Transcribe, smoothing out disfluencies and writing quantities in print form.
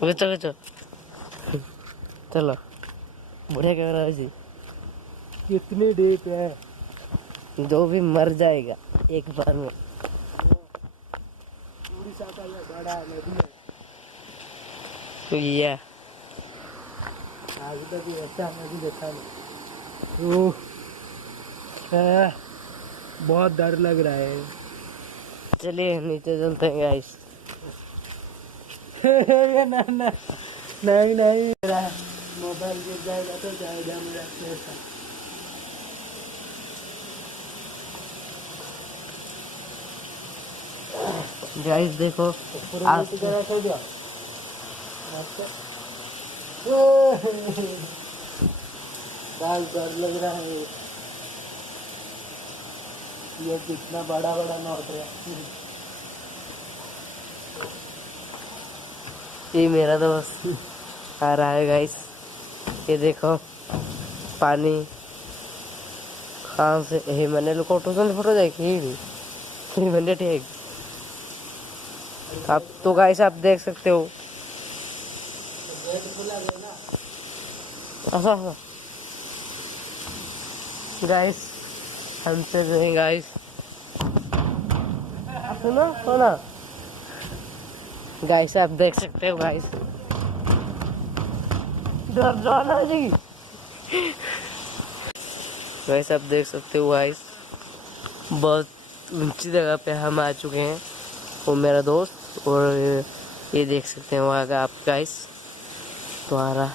बेचो बेचो चलो बुढ़े कैमरा जी। कितनी डीप है? जो भी मर जाएगा एक बार में। उड़ीसा का ये बड़ा नदी है। ये आगे तक ऐसा नदी देखा नहीं। ओह, बहुत डर लग रहा है। चलिए नीचे चलते हैं गाइस। ना ना नहीं नहीं मेरा मोबाइल गिर जाएगा तो जाएगा मेरा पैसा। गाइस देखो आप जरा सो जाओ। बहुत डर लग रहा है। ये कितना बड़ा बड़ा नोट है। ये मेरा दोस्त आ रहा है गाइस। ये देखो पानी कहाँ से हे मैंने लोग फोटो देखी मैंने ठीक। आप तो गाइस आप देख सकते हो। गाइस हम चल रहे हैं गाइस। सुनो सुनो गाइस आप देख सकते हो गाइस। डर जाना जी गाइस आप देख सकते हो गाइस। बहुत ऊंची जगह पे हम आ चुके हैं वो मेरा दोस्त और ये देख सकते हैं वहाँ का आप गाइस। तो आ रहा